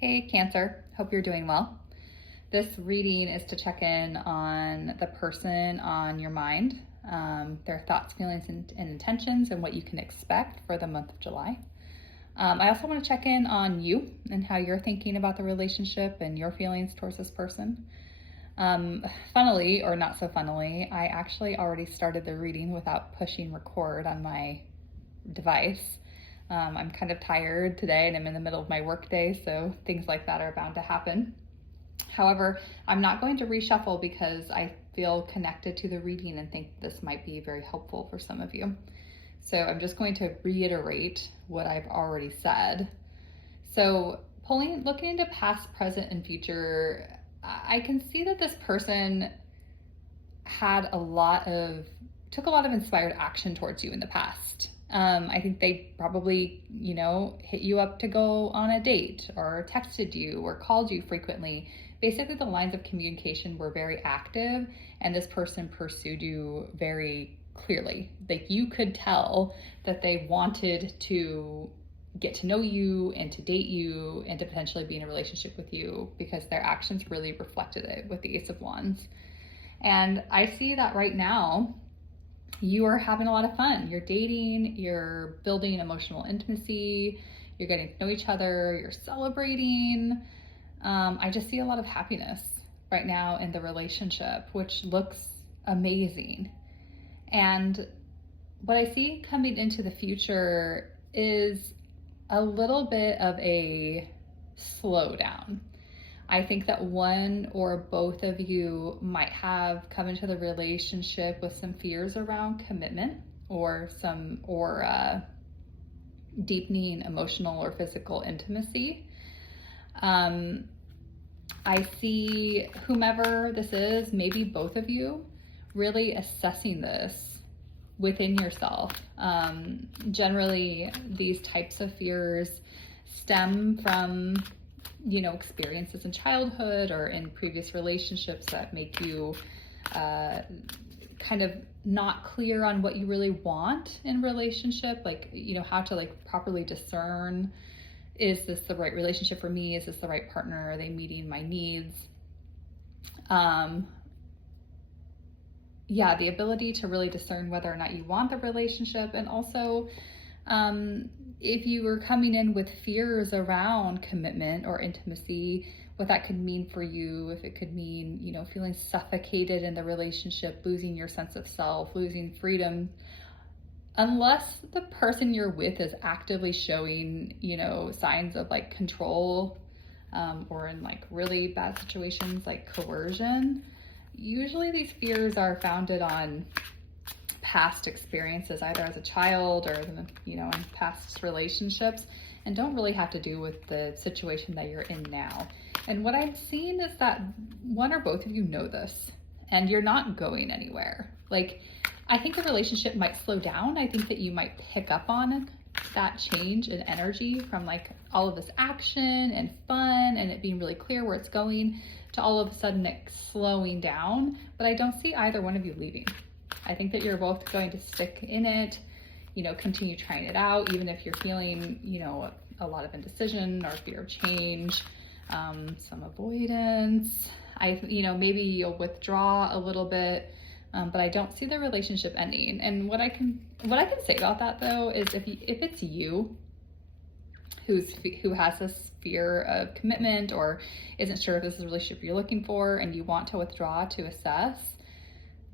Hey Cancer, hope you're doing well. This reading is to check in on the person on your mind, their thoughts, feelings, and intentions, and what you can expect for the month of July. I also want to check in on you and how you're thinking about the relationship and your feelings towards this person. Funnily, or not so funnily, I actually already started the reading without pushing record on my device. I'm kind of tired today and I'm in the middle of my work day, so things like that are bound to happen. However, I'm not going to reshuffle because I feel connected to the reading and think this might be very helpful for some of you. So I'm just going to reiterate what I've already said. So looking into past, present, and future, I can see that this person took a lot of inspired action towards you in the past. I think they probably, hit you up to go on a date or texted you or called you frequently. Basically, the lines of communication were very active and this person pursued you very clearly. Like, you could tell that they wanted to get to know you and to date you and to potentially be in a relationship with you because their actions really reflected it with the Ace of Wands. And I see that right now, you are having a lot of fun. You're dating, you're building emotional intimacy, you're getting to know each other, you're celebrating. I just see a lot of happiness right now in the relationship, which looks amazing. And what I see coming into the future is a little bit of a slowdown. I think that one or both of you might have come into the relationship with some fears around commitment or deepening emotional or physical intimacy. I see whomever this is, maybe both of you, really assessing this within yourself. Generally, these types of fears stem from experiences in childhood or in previous relationships that make you kind of not clear on what you really want in relationship, how to properly discern, is this the right relationship for me? Is this the right partner? Are they meeting my needs? The ability to really discern whether or not you want the relationship, and also if you were coming in with fears around commitment or intimacy, what that could mean for you, if it could mean, feeling suffocated in the relationship, losing your sense of self, losing freedom, unless the person you're with is actively showing, signs of control, or in really bad situations like coercion. Usually these fears are founded on past experiences, either as a child or in past relationships, and don't really have to do with the situation that you're in now. And what I'm seeing is that one or both of you know this and you're not going anywhere. I think the relationship might slow down. I think that you might pick up on that change in energy from all of this action and fun and it being really clear where it's going to all of a sudden it slowing down. But I don't see either one of you leaving. I think that you're both going to stick in it, continue trying it out, even if you're feeling, a lot of indecision or fear of change, some avoidance. Maybe you'll withdraw a little bit, but I don't see the relationship ending. And what I can say about that though is if it's you who has this fear of commitment or isn't sure if this is a relationship you're looking for and you want to withdraw to assess,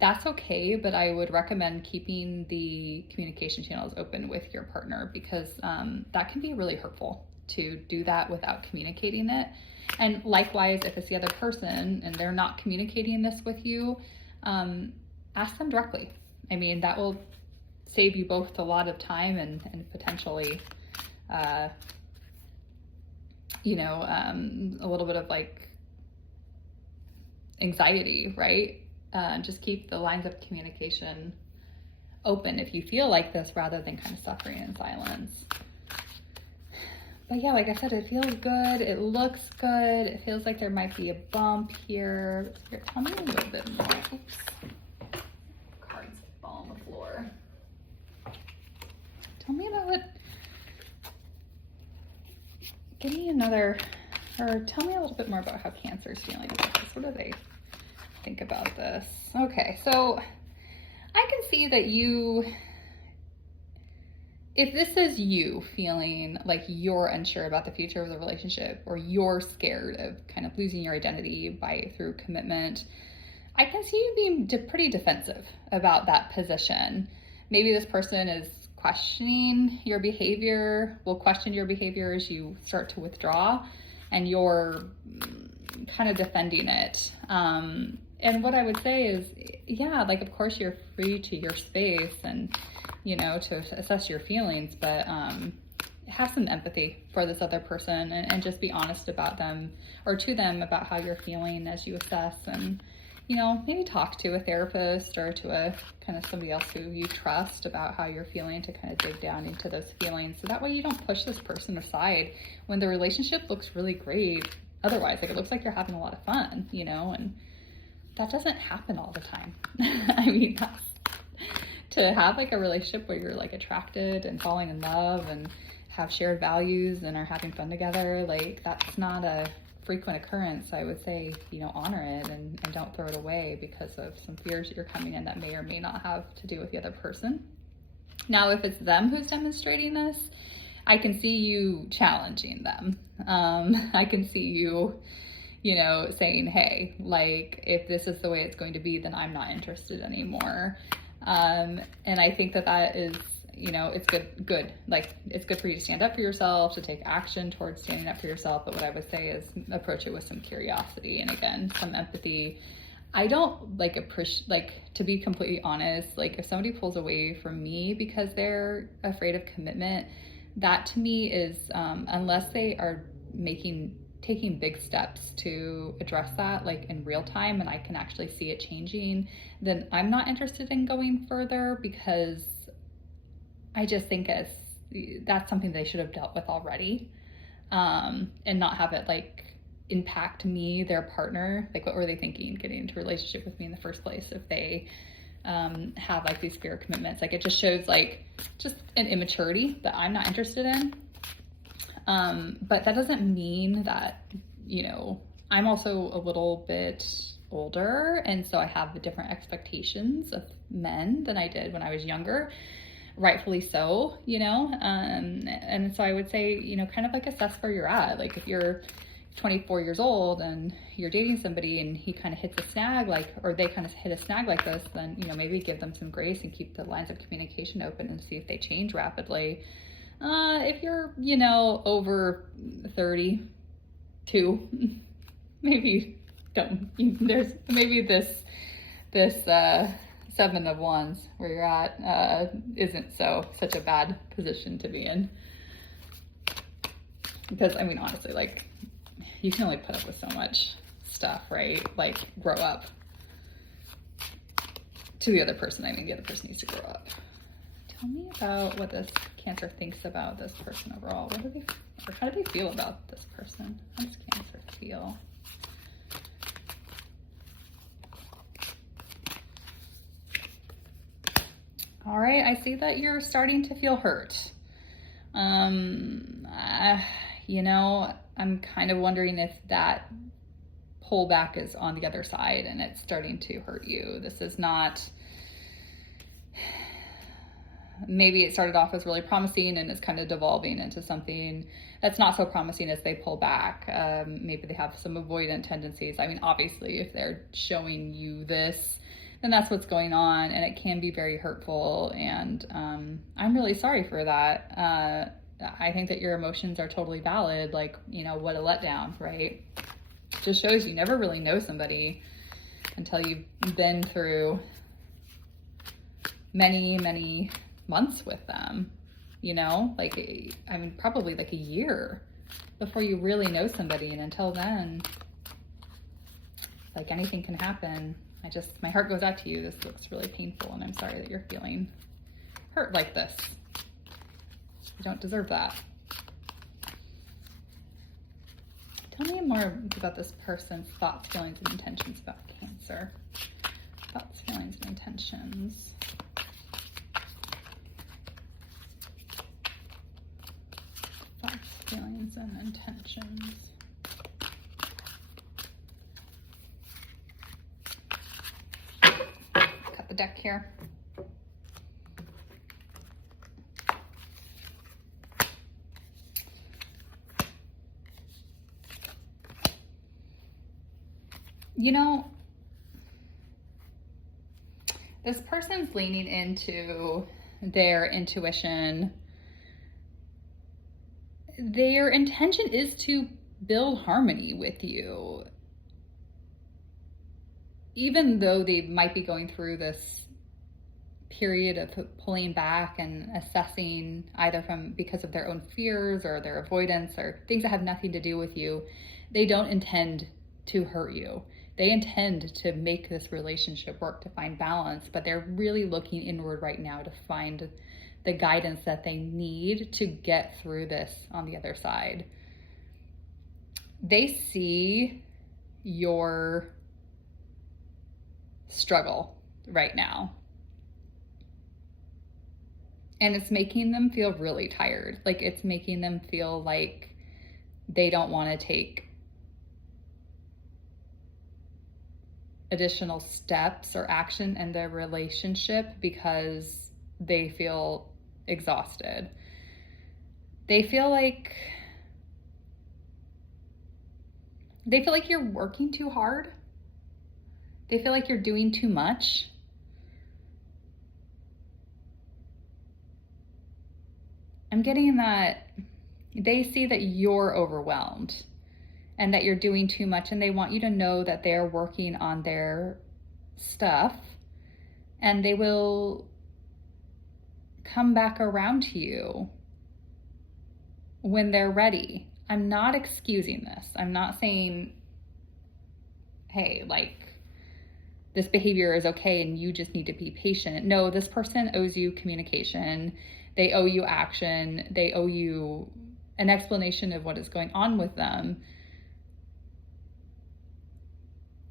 that's okay, but I would recommend keeping the communication channels open with your partner because that can be really hurtful to do that without communicating it. And likewise, if it's the other person and they're not communicating this with you, ask them directly. I mean, that will save you both a lot of time and potentially, a little bit of anxiety, right? Just keep the lines of communication open if you feel like this rather than kind of suffering in silence. But yeah, like I said, it feels good. It looks good. It feels like there might be a bump here. Here, tell me a little bit more. Oops. Cards fall on the floor. Tell me about it. Give me another Or tell me a little bit more about how Cancer is feeling about this. What do they think about this? Okay, so I can see that if this is you feeling like you're unsure about the future of the relationship, or you're scared of kind of losing your identity through commitment, I can see you being pretty defensive about that position. Maybe this person is questioning your behavior, will question your behavior as you start to withdraw, and you're kind of defending it. And what I would say is, yeah, like, of course you're free to your space and, to assess your feelings, but have some empathy for this other person, and just be honest about them, or to them, about how you're feeling as you assess. And, maybe talk to a therapist or to a kind of somebody else who you trust about how you're feeling, to kind of dig down into those feelings. So that way you don't push this person aside when the relationship looks really great. Otherwise, like, it looks like you're having a lot of fun, and that doesn't happen all the time. I mean, to have like a relationship where you're like attracted and falling in love and have shared values and are having fun together, like, that's not a frequent occurrence. I would say, honor it and don't throw it away because of some fears that you're coming in that may or may not have to do with the other person. Now, if it's them who's demonstrating this, I can see you challenging them. I can see you, saying, hey, like, if this is the way it's going to be, then I'm not interested anymore. And I think that is, it's good. Like, it's good for you to stand up for yourself, to take action towards standing up for yourself. But what I would say is approach it with some curiosity and, again, some empathy. I don't to be completely honest, like, if somebody pulls away from me because they're afraid of commitment, that to me is, unless they are taking big steps to address that, like, in real time, and I can actually see it changing, then I'm not interested in going further, because I just think that's something they should have dealt with already, and not have it like impact me, their partner. Like, what were they thinking getting into a relationship with me in the first place if they have like these fear commitments? Like, it just shows like just an immaturity that I'm not interested in. But that doesn't mean that, I'm also a little bit older, and so I have different expectations of men than I did when I was younger, rightfully so, and so I would say, kind of like assess where you're at. Like, if you're 24 years old and you're dating somebody and he kind of hits a snag, or they kind of hit a snag like this, then, maybe give them some grace and keep the lines of communication open and see if they change rapidly. If you're, over 32, maybe don't. There's maybe this 7 of Wands where you're at isn't such a bad position to be in. Because, I mean, honestly, like, you can only put up with so much stuff, right? Like, grow up. To the other person, I mean, the other person needs to grow up. Tell me about what this Cancer thinks about this person overall. How do they feel about this person? How does Cancer feel? All right, I see that you're starting to feel hurt. I'm kind of wondering if that pullback is on the other side and it's starting to hurt you. This is not, maybe it started off as really promising and it's kind of devolving into something that's not so promising as they pull back. Maybe they have some avoidant tendencies. I mean, obviously, if they're showing you this, then that's what's going on, and it can be very hurtful, and I'm really sorry for that. I think that your emotions are totally valid. Like, what a letdown, right? Just shows you never really know somebody until you've been through many, many months with them, probably like a year before you really know somebody. And until then, like, anything can happen. My heart goes out to you. This looks really painful, and I'm sorry that you're feeling hurt like this. You don't deserve that. Tell me more about this person's thoughts, feelings, and intentions about Cancer. Thoughts, feelings, and intentions. Thoughts, feelings, and intentions. the deck here. You know, this person's leaning into their intuition. Their intention is to build harmony with you. Even though they might be going through this period of pulling back and assessing either because of their own fears or their avoidance or things that have nothing to do with you, they don't intend to hurt you. They intend to make this relationship work, to find balance, but they're really looking inward right now to find the guidance that they need to get through this on the other side. They see your struggle right now, and it's making them feel really tired. Like, it's making them feel like they don't want to take additional steps or action in their relationship because they feel exhausted. They feel like you're working too hard. They feel like you're doing too much. I'm getting that they see that you're overwhelmed and that you're doing too much, and they want you to know that they're working on their stuff and they will come back around to you when they're ready. I'm not excusing this. I'm not saying, hey, like, this behavior is okay and you just need to be patient. No, this person owes you communication. They owe you action. They owe you an explanation of what is going on with them.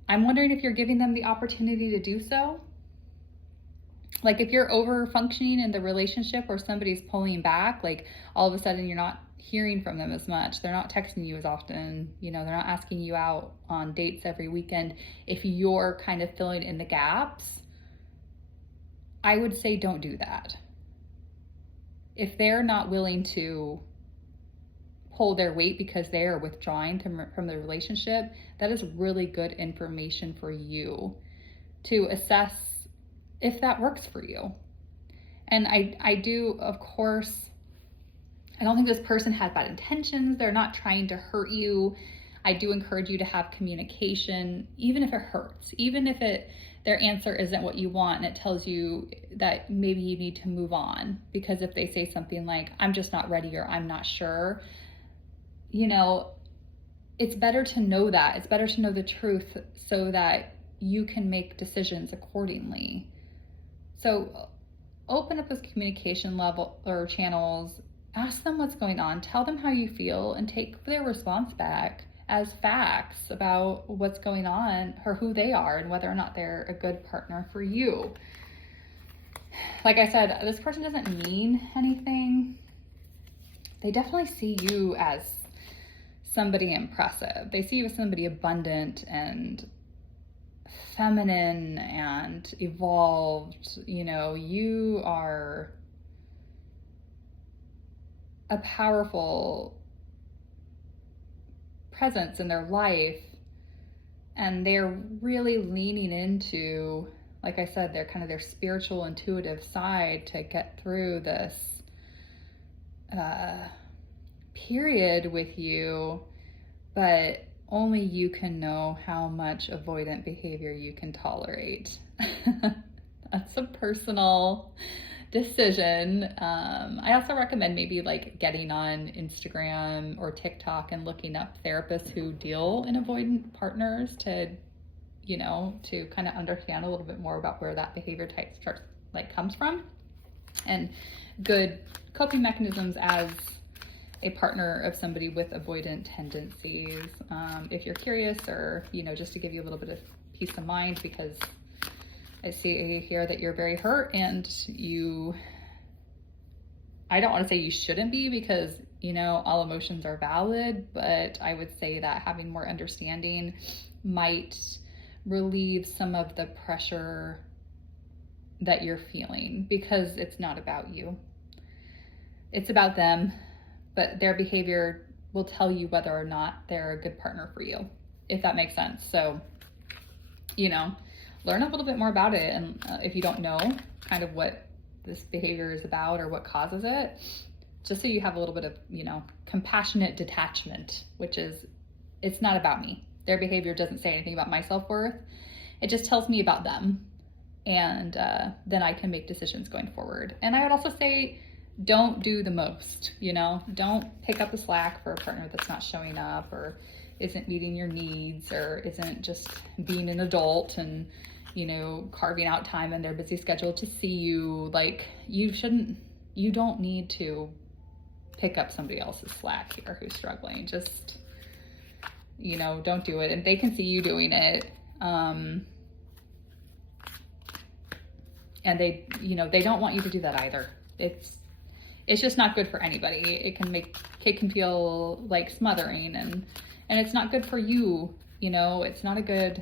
I'm wondering if you're giving them the opportunity to do so. Like, if you're over functioning in the relationship or somebody's pulling back, like all of a sudden you're not hearing from them as much. They're not texting you as often. You know, they're not asking you out on dates every weekend. If you're kind of filling in the gaps, I would say don't do that. If they're not willing to pull their weight because they are withdrawing from the relationship, that is really good information for you to assess if that works for you. And I do, of course, I don't think this person had bad intentions. They're not trying to hurt you. I do encourage you to have communication, even if it hurts, even if their answer isn't what you want and it tells you that maybe you need to move on. Because if they say something like, I'm just not ready or I'm not sure, you know, it's better to know that. It's better to know the truth so that you can make decisions accordingly. So open up those communication level or channels, ask them what's going on, tell them how you feel, and take their response back as facts about what's going on or who they are and whether or not they're a good partner for you. Like I said, this person doesn't mean anything. They definitely see you as somebody impressive. They see you as somebody abundant and feminine and evolved. You know, you are a powerful presence in their life, and they're really leaning into, like I said, they're kind of their spiritual intuitive side to get through this period with you, but only you can know how much avoidant behavior you can tolerate. That's a personal decision. I also recommend maybe like getting on Instagram or TikTok and looking up therapists who deal in avoidant partners to, you know, to kind of understand a little bit more about where that behavior type comes from, and good coping mechanisms as a partner of somebody with avoidant tendencies. If you're curious, or, you know, just to give you a little bit of peace of mind, because I see here that you're very hurt, and I don't want to say you shouldn't be, because, you know, all emotions are valid, but I would say that having more understanding might relieve some of the pressure that you're feeling, because it's not about you. It's about them, but their behavior will tell you whether or not they're a good partner for you, if that makes sense. So, learn a little bit more about it. And if you don't know kind of what this behavior is about or what causes it, just so you have a little bit of, compassionate detachment, which is, it's not about me. Their behavior doesn't say anything about my self-worth. It just tells me about them. And then I can make decisions going forward. And I would also say, don't do the most, don't pick up the slack for a partner that's not showing up or isn't meeting your needs or isn't just being an adult and, carving out time in their busy schedule to see you. Like, you don't need to pick up somebody else's slack here who's struggling. Just, don't do it. And they can see you doing it. And they don't want you to do that either. It's just not good for anybody. It can feel like smothering, and it's not good for you. It's not a good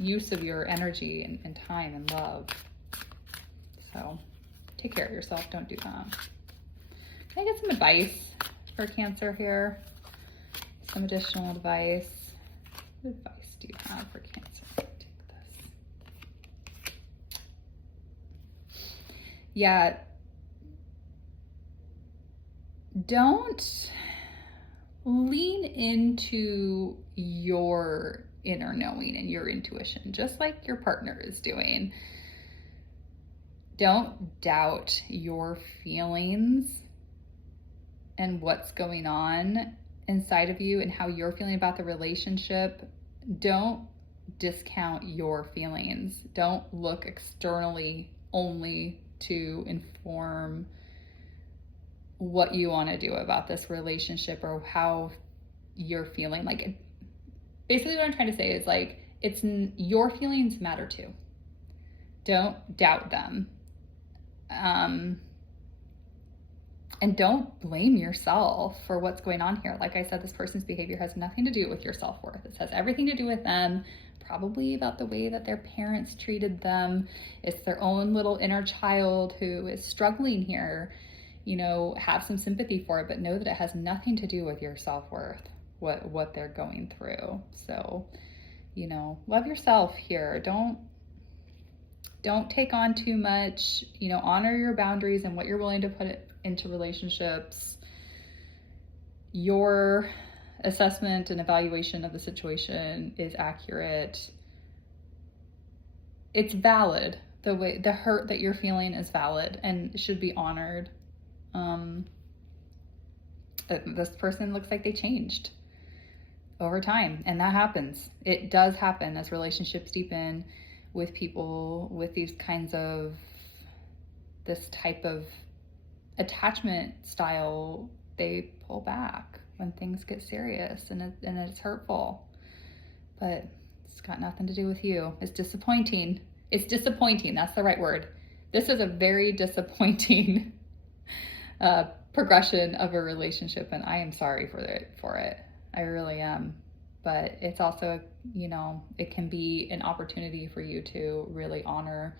use of your energy and time and love. So take care of yourself. Don't do that. Can I get some advice for Cancer here? Some additional advice. What advice do you have for Cancer? Yeah, don't lean into your inner knowing and your intuition, just like your partner is doing. Don't doubt your feelings and what's going on inside of you and how you're feeling about the relationship. Don't discount your feelings. Don't look externally only to inform what you want to do about this relationship or how you're feeling. Like, basically what I'm trying to say is, like, your feelings matter too. Don't doubt them. And don't blame yourself for what's going on here. Like I said, this person's behavior has nothing to do with your self-worth. It has everything to do with them, probably about the way that their parents treated them. It's their own little inner child who is struggling here. Have some sympathy for it, but know that it has nothing to do with your self-worth, what they're going through. So, love yourself here. Don't take on too much. Honor your boundaries and what you're willing to put into relationships. Your assessment and evaluation of the situation is accurate. It's valid. The hurt that you're feeling is valid and should be honored. This person looks like they changed over time, and that happens. It does happen as relationships deepen with people with this type of attachment style. They pull back when things get serious, and it's hurtful, but it's got nothing to do with you. It's disappointing. That's the right word. This is a very disappointing progression of a relationship, and I am sorry for it. I really am. But it's also, it can be an opportunity for you to really honor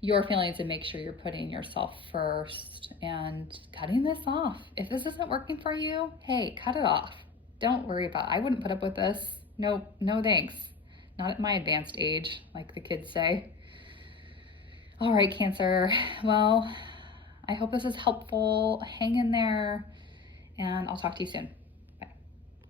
your feelings and make sure you're putting yourself first and cutting this off. If this isn't working for you, hey, cut it off. Don't worry about it. I wouldn't put up with this. No thanks. Not at my advanced age, like the kids say. All right, Cancer. Well, I hope this is helpful. Hang in there, and I'll talk to you soon.